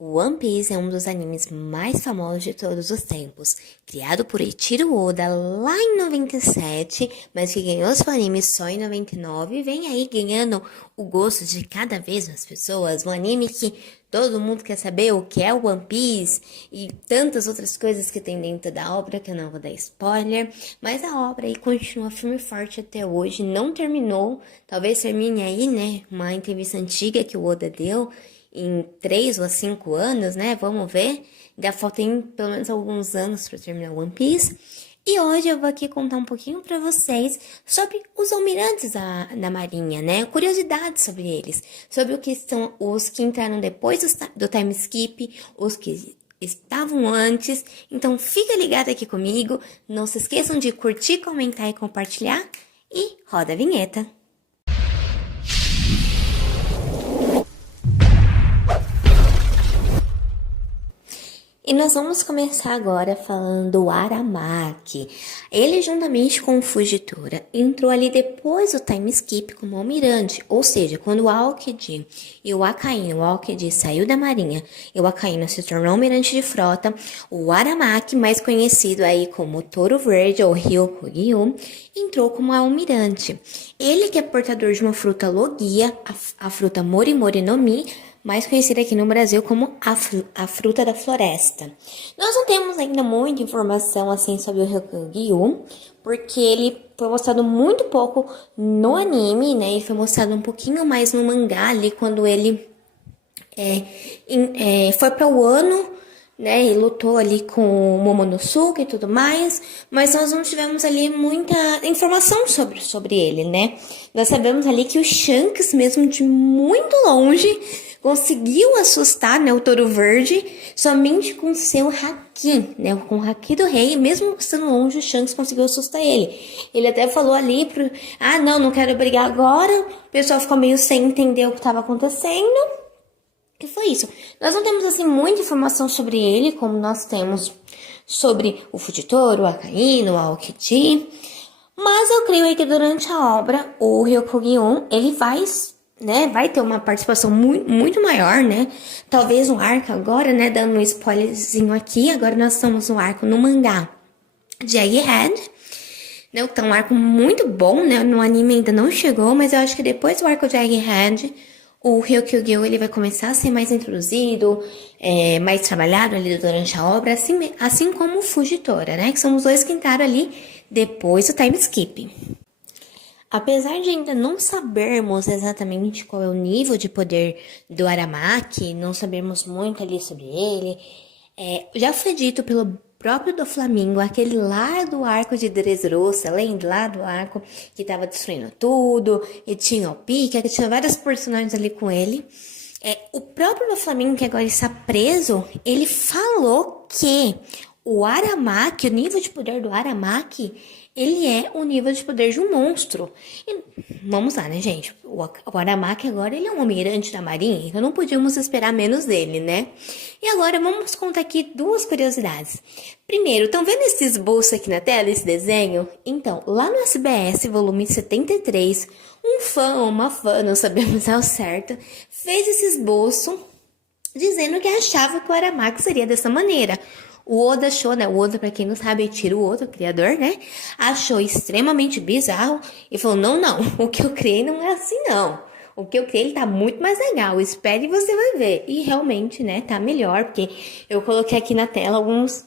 One Piece é um dos animes mais famosos de todos os tempos, criado por Eiichiro Oda lá em 97, mas que ganhou seu anime só em 99 e vem aí ganhando o gosto de cada vez mais pessoas. Um anime que todo mundo quer saber o que é o One Piece e tantas outras coisas que tem dentro da obra que eu não vou dar spoiler, mas a obra aí continua firme e forte até hoje, não terminou, talvez termine aí, né, uma entrevista antiga que o Oda deu, em 3 ou 5 anos, né? Vamos ver. Ainda faltam pelo menos alguns anos para terminar One Piece. E hoje eu vou aqui contar um pouquinho para vocês sobre os almirantes da Marinha, né? Curiosidades sobre eles. Sobre o que são os que entraram depois do time skip, os que estavam antes. Então fica ligado aqui comigo. Não se esqueçam de curtir, comentar e compartilhar. E roda a vinheta. E nós vamos começar agora falando do Aramaki. Ele, juntamente com o Fujitora, entrou ali depois do time skip como almirante. Ou seja, quando o Aokiji e o Akainu, o Aokiji saiu da marinha e o Akainu se tornou almirante de frota, o Aramaki, mais conhecido aí como Touro Verde ou Ryokugyu, entrou como almirante. Ele que é portador de uma fruta Logia, a fruta Morimori no Mi, mais conhecida aqui no Brasil como a fruta da floresta. Nós não temos ainda muita informação assim sobre o Ryokugyu, porque ele foi mostrado muito pouco no anime, né? E foi mostrado um pouquinho mais no mangá ali, quando ele foi para o Wano, né, e lutou ali com o Momonosuke e tudo mais, mas nós não tivemos ali muita informação sobre ele, né? Nós sabemos ali que o Shanks, mesmo de muito longe, conseguiu assustar, né, o Touro Verde somente com seu haki, né, com o haki do rei, mesmo estando longe, o Shanks conseguiu assustar ele. Ele até falou ali não quero brigar agora. O pessoal ficou meio sem entender o que estava acontecendo. E foi isso. Nós não temos, assim, muita informação sobre ele, como nós temos sobre o Fujitora, o Akainu, o Aokiji. Mas eu creio aí que durante a obra, o Ryokugyu, ele vai ter uma participação muito maior, né? Talvez um arco agora, né? Dando um spoilerzinho aqui. Agora nós estamos no arco no mangá de Egghead. Né? Então, um arco muito bom, né? No anime ainda não chegou, mas eu acho que depois do arco de Egghead, o Ryokugyu ele vai começar a ser mais introduzido, mais trabalhado ali durante a obra, assim como o Fujitora, né? Que são os dois que entraram ali depois do time skip. Apesar de ainda não sabermos exatamente qual é o nível de poder do Aramaki, não sabermos muito ali sobre ele, já foi dito pelo próprio do Flamingo, aquele lá do arco de Dressrosa, lembra lá do arco que tava destruindo tudo, e tinha o Pika, que tinha vários personagens ali com ele. O próprio do Flamingo, que agora está preso, ele falou que o Aramaki, o nível de poder do Aramaki, ele é o nível de poder de um monstro. E vamos lá, né, gente? O Aramaki agora, ele é um almirante da marinha, então não podíamos esperar menos dele, né? E agora vamos contar aqui duas curiosidades. Primeiro, estão vendo esse esboço aqui na tela, esse desenho? Então, lá no SBS, volume 73, um fã ou uma fã, não sabemos ao certo, fez esse esboço dizendo que achava que o Aramaki seria dessa maneira. O Oda achou, né? O Oda, pra quem não sabe, Eiichiro Oda, o criador, né? Achou extremamente bizarro e falou, não, o que eu criei não é assim, não. O que eu criei, ele tá muito mais legal. Espere e você vai ver. E realmente, né, tá melhor, porque eu coloquei aqui na tela alguns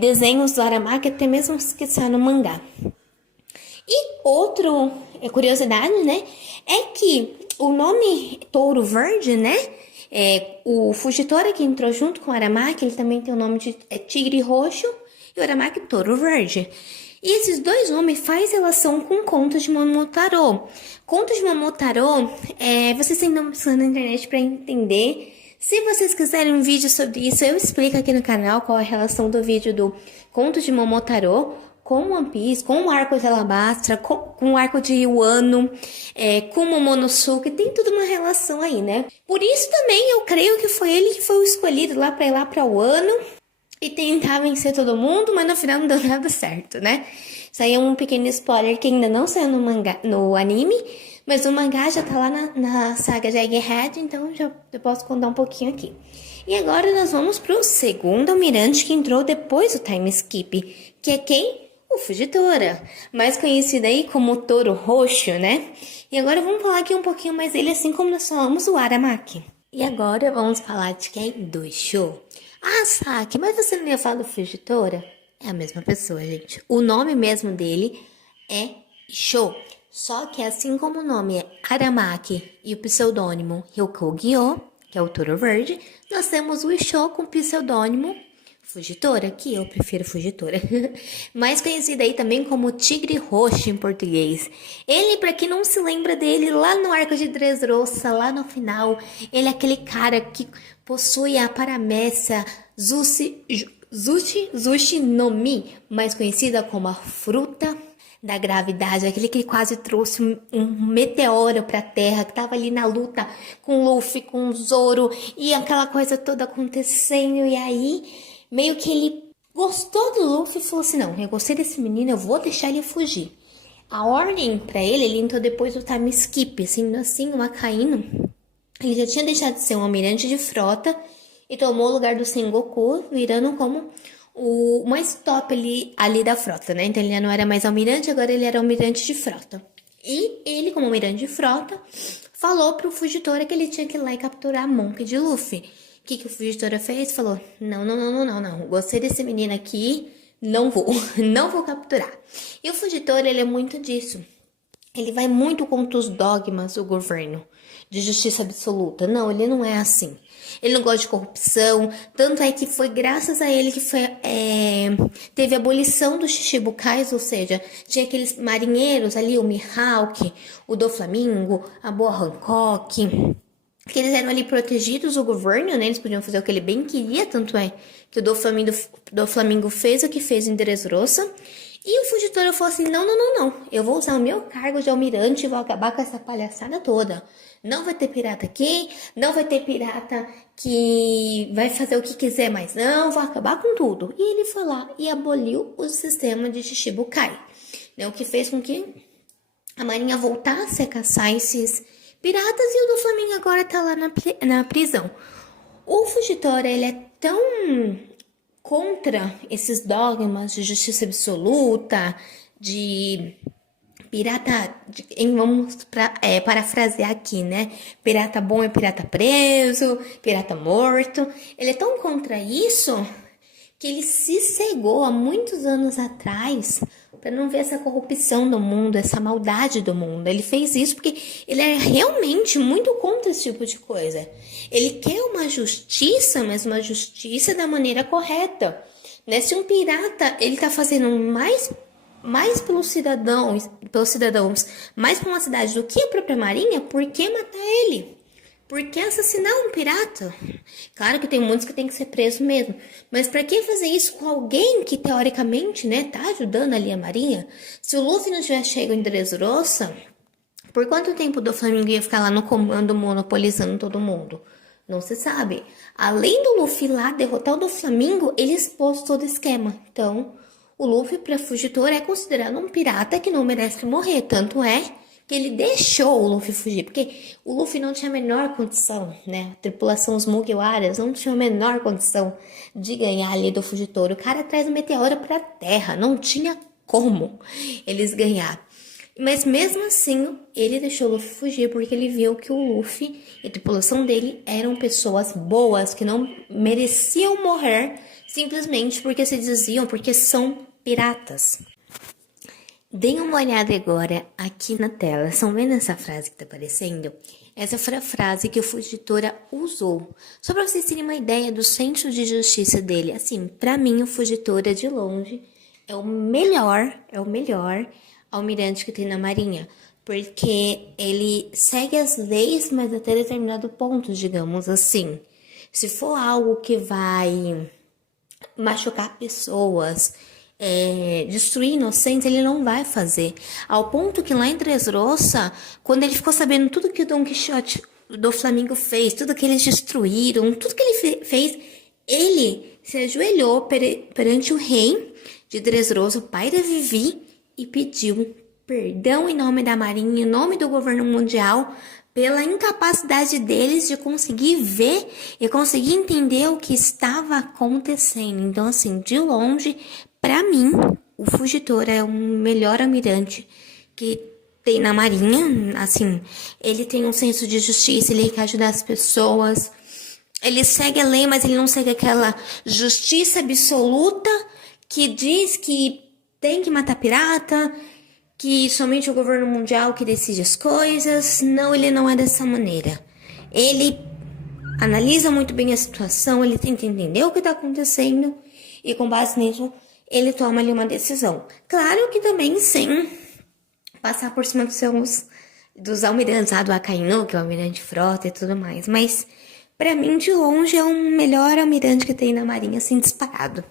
desenhos do Aramaki, até mesmo que está no mangá. E outra curiosidade, né, é que o nome Touro Verde, né, o Fujitora que entrou junto com o Aramaki, ele também tem o nome de Tigre Roxo e o Aramaki Touro Verde. E esses dois nomes fazem relação com Contos de Momotaro. Contos de Momotaro, vocês têm que dar pesquisa na internet para entender. Se vocês quiserem um vídeo sobre isso, eu explico aqui no canal qual é a relação do vídeo do Contos de Momotaro com One Piece, com o arco de Alabastra, com o arco de Wano, com o Momonosuke, tem tudo uma relação aí, né? Por isso também eu creio que foi ele que foi o escolhido lá pra ir lá pra Wano e tentar vencer todo mundo, mas no final não deu nada certo, né? Isso aí é um pequeno spoiler que ainda não saiu no anime, Mas o mangá já tá lá na saga de Egghead, então já eu posso contar um pouquinho aqui. E agora nós vamos pro segundo almirante que entrou depois do time skip, que é quem? O Fujitora, mais conhecido aí como Toro Roxo, né? E agora vamos falar aqui um pouquinho mais dele, assim como nós falamos do Aramaki. E agora vamos falar de quem? Do Sho. Ah, Saki, mas você não ia falar do Fujitora? É a mesma pessoa, gente. O nome mesmo dele é Sho. Só que assim como o nome é Aramaki e o pseudônimo Ryukou-gyo, que é o Toro Verde, nós temos o Sho com o pseudônimo Fujitora, que eu prefiro Fujitora. Mais conhecido aí também como Tigre Roxo em português. Ele, pra quem não se lembra dele, lá no arco de Dressrosa, lá no final, ele é aquele cara que possui a paramécia Zushi no Mi, mais conhecida como a fruta da gravidade, aquele que quase trouxe um meteoro pra Terra, que tava ali na luta com Luffy, com Zoro, e aquela coisa toda acontecendo, e aí meio que ele gostou do Luffy e falou assim, não, eu gostei desse menino, eu vou deixar ele fugir. A ordem pra ele entrou depois do time skip, sendo assim, o Akainu, ele já tinha deixado de ser um almirante de frota e tomou o lugar do Sengoku, virando como o mais top ali da frota, né? Então ele já não era mais almirante, agora ele era almirante de frota. E ele, como almirante de frota, falou pro Fujitora que ele tinha que ir lá e capturar a Monk de Luffy. O que o Fujitora fez? Falou, não, gostei desse menino aqui, não vou, não vou capturar. E o Fujitora, ele é muito disso. Ele vai muito contra os dogmas do governo de justiça absoluta. Não, ele não é assim. Ele não gosta de corrupção. Tanto é que foi graças a ele que teve a abolição dos Shichibukais, ou seja, tinha aqueles marinheiros ali, o Mihawk, o Doflamingo, a Boa Hancock, que eles eram ali protegidos do governo, né? Eles podiam fazer o que ele bem queria, tanto é que o Doflamingo fez o que fez em Dressrosa. E o Fujitora falou assim, não, eu vou usar o meu cargo de almirante e vou acabar com essa palhaçada toda. Não vai ter pirata aqui, não vai ter pirata que vai fazer o que quiser mais não, vou acabar com tudo. E ele foi lá e aboliu o sistema de Shichibukai, né? O que fez com que a marinha voltasse a caçar esses piratas e o do Flamengo agora tá lá na prisão. O Fujitora, ele é tão contra esses dogmas de justiça absoluta, de pirata, vamos parafrasear aqui, né? Pirata bom é pirata preso, pirata morto. Ele é tão contra isso que ele se cegou há muitos anos atrás para não ver essa corrupção do mundo, essa maldade do mundo. Ele fez isso porque ele é realmente muito contra esse tipo de coisa. Ele quer uma justiça, mas uma justiça da maneira correta. Né? Se um pirata, ele tá fazendo mais pelos cidadãos, mais para uma cidade do que a própria marinha, por que matar ele? Por que assassinar um pirata? Claro que tem muitos que tem que ser preso mesmo. Mas para que fazer isso com alguém que, teoricamente, né, tá ajudando ali a marinha? Se o Luffy não tivesse chegado em Dressrosa, por quanto tempo o Doflamingo ia ficar lá no comando monopolizando todo mundo? Não se sabe. Além do Luffy lá derrotar o Doflamingo, ele expôs todo o esquema. Então, o Luffy, para Fujitora, é considerado um pirata que não merece morrer. Tanto é que ele deixou o Luffy fugir, porque o Luffy não tinha a menor condição, né? A tripulação, os Mugiwaras, não tinha a menor condição de ganhar ali do Fujitora. O cara traz o meteoro pra terra, não tinha como eles ganhar. Mas mesmo assim, ele deixou o Luffy fugir porque ele viu que o Luffy e a tripulação dele eram pessoas boas, que não mereciam morrer simplesmente porque se diziam, porque são piratas. Deem uma olhada agora aqui na tela. Estão vendo essa frase que tá aparecendo? Essa foi a frase que o Fujitora usou. Só pra vocês terem uma ideia do senso de justiça dele. Assim, pra mim o Fujitora de longe é o melhor almirante que tem na marinha. Porque ele segue as leis, mas até determinado ponto, digamos assim. Se for algo que vai machucar pessoas, destruir inocentes, ele não vai fazer. Ao ponto que lá em Dressrosa, quando ele ficou sabendo tudo que o Don Quixote do Flamengo fez, tudo que eles destruíram, tudo que ele fez, ele se ajoelhou perante o rei de Dressrosa, o pai da Vivi, e pediu perdão em nome da Marinha, em nome do governo mundial, pela incapacidade deles de conseguir ver e conseguir entender o que estava acontecendo. Então, assim, de longe, para mim, o Fugitora é o melhor almirante que tem na Marinha. Assim, ele tem um senso de justiça, ele quer ajudar as pessoas. Ele segue a lei, mas ele não segue aquela justiça absoluta que diz que tem que matar pirata, que somente o governo mundial que decide as coisas. Não, ele não é dessa maneira. Ele analisa muito bem a situação, ele tenta entender o que está acontecendo e com base nisso ele toma ali uma decisão. Claro que também sem passar por cima dos almirantes lá do Akainu, que é o almirante Frota e tudo mais, mas pra mim de longe é o melhor almirante que tem na Marinha, assim, disparado.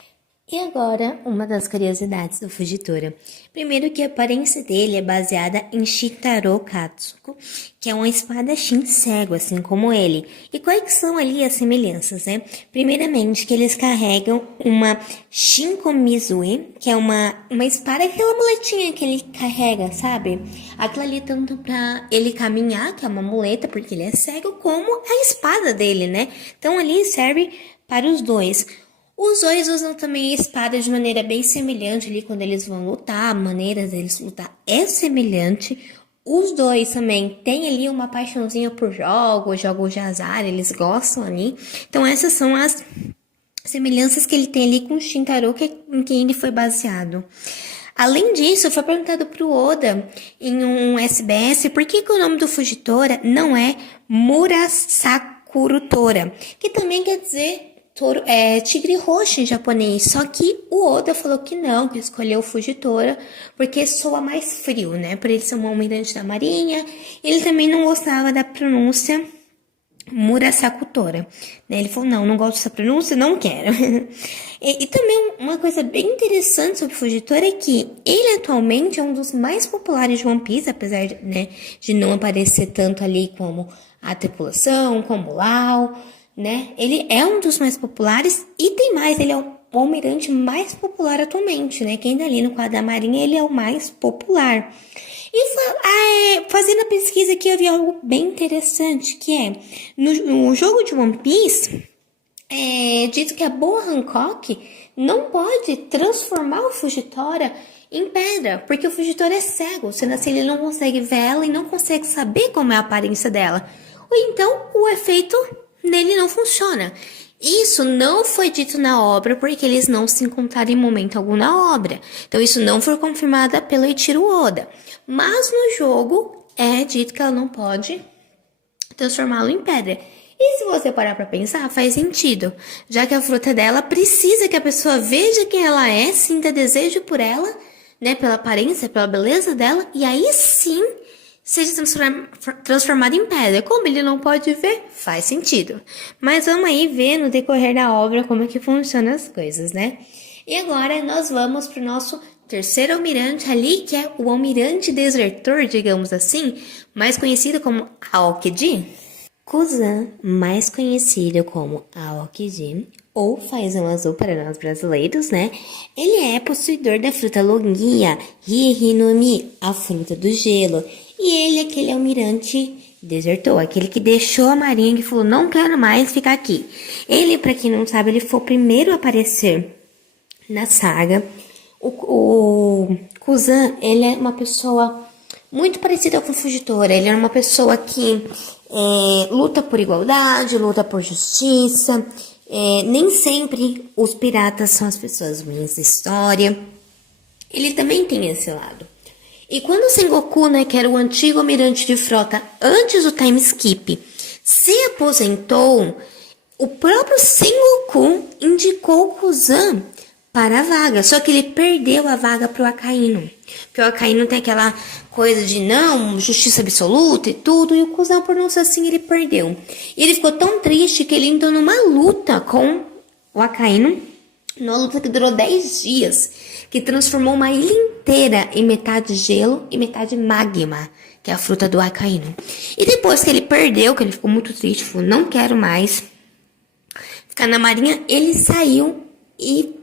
E agora, uma das curiosidades do Fugitora. Primeiro que a aparência dele é baseada em Shintaro Katsuko, que é uma espadachim cego, assim como ele. E quais são ali as semelhanças, né? Primeiramente, que eles carregam uma Shinkomizue, que é uma espada, aquela muletinha que ele carrega, sabe? Aquilo ali tanto pra ele caminhar, que é uma muleta, porque ele é cego, como a espada dele, né? Então ali serve para os dois. Os dois usam também a espada de maneira bem semelhante ali quando eles vão lutar, a maneira deles lutar é semelhante. Os dois também têm ali uma paixãozinha por jogos de azar, eles gostam ali. Então essas são as semelhanças que ele tem ali com o Shintaro, em quem ele foi baseado. Além disso, foi perguntado pro Oda em um SBS por que o nome do Fugitora não é Murasakurutora, que também quer dizer tigre roxo em japonês, só que o Oda falou que não, que escolheu o Fugitora porque soa mais frio, né? Por ele ser um almirante da marinha, ele também não gostava da pronúncia Murasakutora, né? Ele falou, não gosto dessa pronúncia, não quero. e também uma coisa bem interessante sobre o Fugitora é que ele atualmente é um dos mais populares de One Piece, apesar de, né, de não aparecer tanto ali como a tripulação, como o Lau, né? Ele é um dos mais populares e tem mais, ele é o almirante mais popular atualmente, né? Quem tá ali no quadro da marinha, ele é o mais popular. E fazendo a pesquisa aqui, eu vi algo bem interessante, que é, no jogo de One Piece, é dito que a Boa Hancock não pode transformar o Fugitora em pedra, porque o Fugitora é cego, sendo assim ele não consegue ver ela e não consegue saber como é a aparência dela. Ou então, o efeito nele não funciona. Isso não foi dito na obra porque eles não se encontraram em momento algum na obra. Então isso não foi confirmado pelo Eiichiro Oda. Mas no jogo é dito que ela não pode transformá-lo em pedra. E se você parar para pensar, faz sentido. Já que a fruta dela precisa que a pessoa veja quem ela é, sinta desejo por ela, né, pela aparência, pela beleza dela, e aí sim seja transformado em pedra. Como ele não pode ver, faz sentido. Mas vamos aí ver no decorrer da obra como é que funcionam as coisas, né? E agora nós vamos pro nosso terceiro almirante ali, que é o almirante desertor, digamos assim, mais conhecido como Aokiji. Kuzan, mais conhecido como Aokiji, ou Fazão Azul para nós brasileiros, né? Ele é possuidor da fruta Logia, Hiei-no-Mi, a fruta do gelo. E ele é aquele almirante desertor, aquele que deixou a marinha e falou, não quero mais ficar aqui. Ele, para quem não sabe, ele foi o primeiro a aparecer na saga. O Kuzan, ele é uma pessoa muito parecida com o Fugitora. Ele é uma pessoa que luta por igualdade, luta por justiça. Nem sempre os piratas são as pessoas ruins da história. Ele também tem esse lado. E quando o Sengoku, né, que era o antigo almirante de frota antes do time skip, se aposentou, o próprio Sengoku indicou o Kuzan para a vaga. Só que ele perdeu a vaga para o Akainu. Porque o Akainu tem aquela coisa de não, justiça absoluta e tudo. E o Kuzan, por não ser assim, ele perdeu. E ele ficou tão triste que ele entrou numa luta com o Akainu. Uma luta que durou 10 dias. Que transformou uma ilha inteira em metade gelo e metade magma. Que é a fruta do Akainu. E depois que ele perdeu, que ele ficou muito triste, falou, não quero mais ficar na marinha, ele saiu e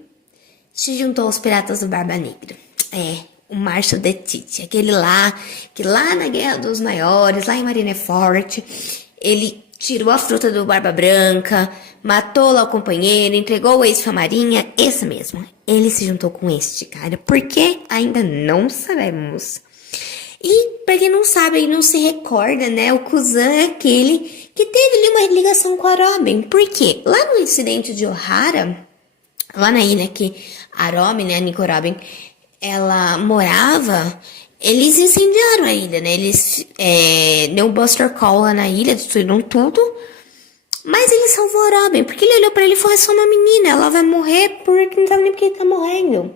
se juntou aos piratas do Barba Negra. o Marshal de Tite, aquele lá, que lá na Guerra dos Maiores, lá em Marineford, ele tirou a fruta do Barba Branca, matou lá o companheiro, entregou o ex pra Marinha, esse mesmo. Ele se juntou com este cara, porque ainda não sabemos. E pra quem não sabe e não se recorda, né, o Kuzan é aquele que teve ali uma ligação com a Robin. Por quê? Lá no incidente de Ohara, lá na ilha que a Robin, né, a Nico Robin, ela morava, eles incendiaram a ilha, né? Eles deu um Buster Call lá na ilha, destruíram tudo. Mas ele salvou a Robin, porque ele olhou pra ele e falou, é só uma menina, ela vai morrer porque não sabe nem porque ele tá morrendo.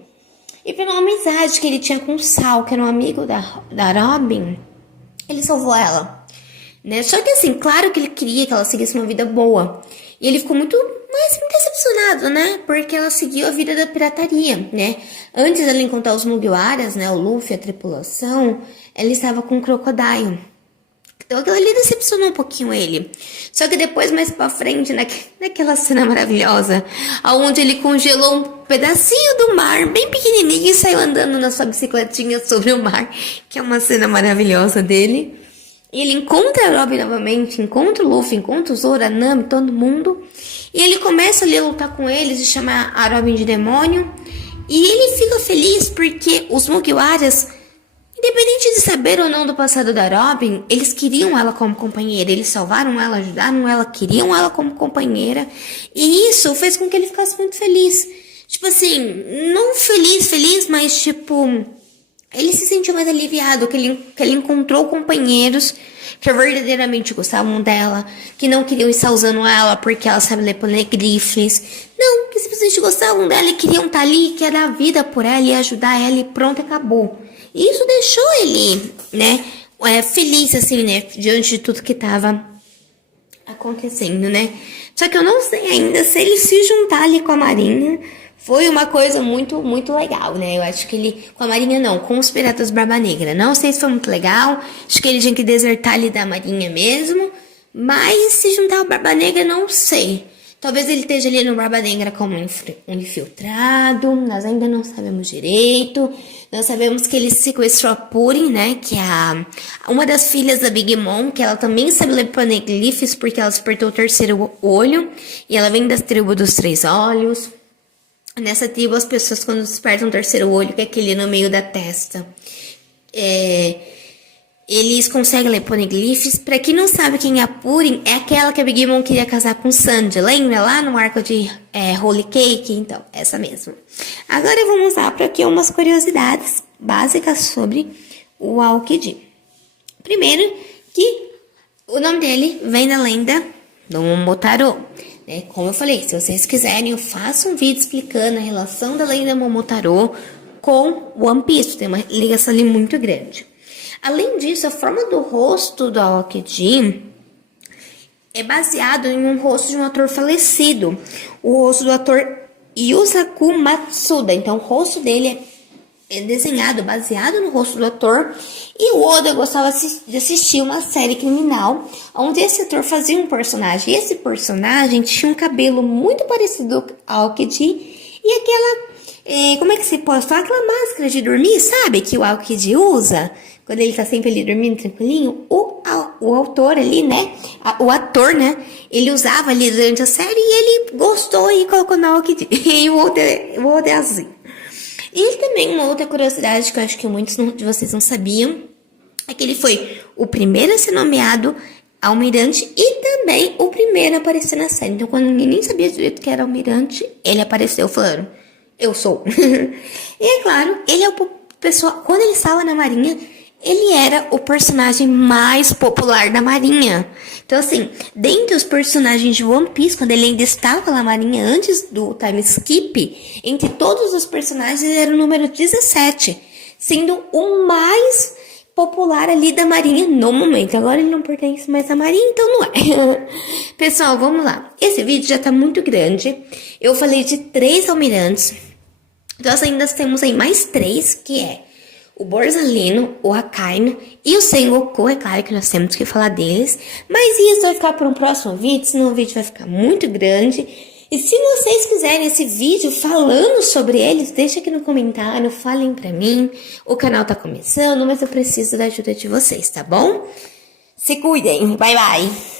E pela amizade que ele tinha com o Sal, que era um amigo da Robin, ele salvou ela. Né? Só que assim, claro que ele queria que ela seguisse uma vida boa. E ele ficou muito decepcionado, né? Porque ela seguiu a vida da pirataria, né? Antes dela encontrar os Mugiwaras, né? O Luffy, a tripulação, ela estava com o Crocodile. Então aquilo ali decepcionou um pouquinho ele. Só que depois, mais pra frente, naquela cena maravilhosa, onde ele congelou um pedacinho do mar, bem pequenininho, e saiu andando na sua bicicletinha sobre o mar, que é uma cena maravilhosa dele. E ele encontra a Robin novamente, encontra o Luffy, encontra o Zoro, a Nami, todo mundo. E ele começa ali a lutar com eles e chama a Robin de demônio. E ele fica feliz porque os Mugiwaras, independente de saber ou não do passado da Robin, eles queriam ela como companheira. Eles salvaram ela, ajudaram ela, queriam ela como companheira. E isso fez com que ele ficasse muito feliz. Tipo assim, não feliz, mas tipo, ele se sentiu mais aliviado, que ele encontrou companheiros que verdadeiramente gostavam dela, que não queriam estar usando ela porque ela sabe ler ponegrifes. Não, que simplesmente gostavam dela e queriam estar ali, que era a vida por ela e ajudar ela e pronto, acabou. E isso deixou ele, né, feliz, assim, né, diante de tudo que estava acontecendo, né. Só que eu não sei ainda se ele se juntar ali com a Marinha foi uma coisa muito, muito legal, né? Eu acho que ele, com a Marinha não, com os Piratas Barba Negra. Não sei se foi muito legal, acho que ele tinha que desertar ali da Marinha mesmo, mas se juntar ao Barba Negra, não sei. Talvez ele esteja ali no Barba Negra como um infiltrado, nós ainda não sabemos direito. Nós sabemos que ele sequestrou a Purin, né, que é uma das filhas da Big Mom, que ela também sabe ler poneglyphs porque ela despertou o terceiro olho, e ela vem da tribo dos três olhos. Nessa tribo, as pessoas, quando despertam o terceiro olho, que é aquele no meio da testa, eles conseguem ler poneglyphs. Pra quem não sabe quem é a Purin, é aquela que a Big Mom queria casar com Sanji. Lembra lá no arco de Holy Cake? Então, essa mesmo. Agora vamos lá para aqui umas curiosidades básicas sobre o Aokiji. Primeiro, que o nome dele vem da lenda do Momotaro. Né? Como eu falei, se vocês quiserem, eu faço um vídeo explicando a relação da lenda Momotaro com One Piece. Tem uma ligação ali muito grande. Além disso, a forma do rosto do Aokiji é baseado em um rosto de um ator falecido. O rosto do ator Yusaku Matsuda. Então, o rosto dele é desenhado, baseado no rosto do ator. E o Oda gostava de assistir uma série criminal, onde esse ator fazia um personagem. E esse personagem tinha um cabelo muito parecido ao Aokiji. E aquela, como é que se pode falar? Aquela máscara de dormir, sabe? Que o Aokiji usa quando ele tá sempre ali dormindo tranquilinho. O autor ali, né? O ator, né? Ele usava ali durante a série e ele gostou e colocou na Aokiji. E o Oda é assim. E também uma outra curiosidade que eu acho que muitos de vocês não sabiam é que ele foi o primeiro a ser nomeado almirante e também o primeiro a aparecer na série. Então, quando ninguém nem sabia direito que era almirante, ele apareceu falando, eu sou. E é claro, ele é o pessoal, quando ele estava na Marinha, ele era o personagem mais popular da Marinha. Então, assim, dentre os personagens de One Piece, quando ele ainda estava na Marinha, antes do time skip, entre todos os personagens, ele era o número 17, sendo o mais popular ali da Marinha no momento. Agora ele não pertence mais à Marinha, então não é. Pessoal, vamos lá. Esse vídeo já tá muito grande. Eu falei de 3 almirantes. Então, nós ainda temos aí mais 3, que é o Borsalino, o Akainu e o Sengoku. É claro que nós temos que falar deles, mas isso vai ficar para um próximo vídeo, senão o vídeo vai ficar muito grande. E se vocês quiserem esse vídeo falando sobre eles, deixa aqui no comentário, falem pra mim. O canal tá começando, mas eu preciso da ajuda de vocês, tá bom? Se cuidem, bye bye!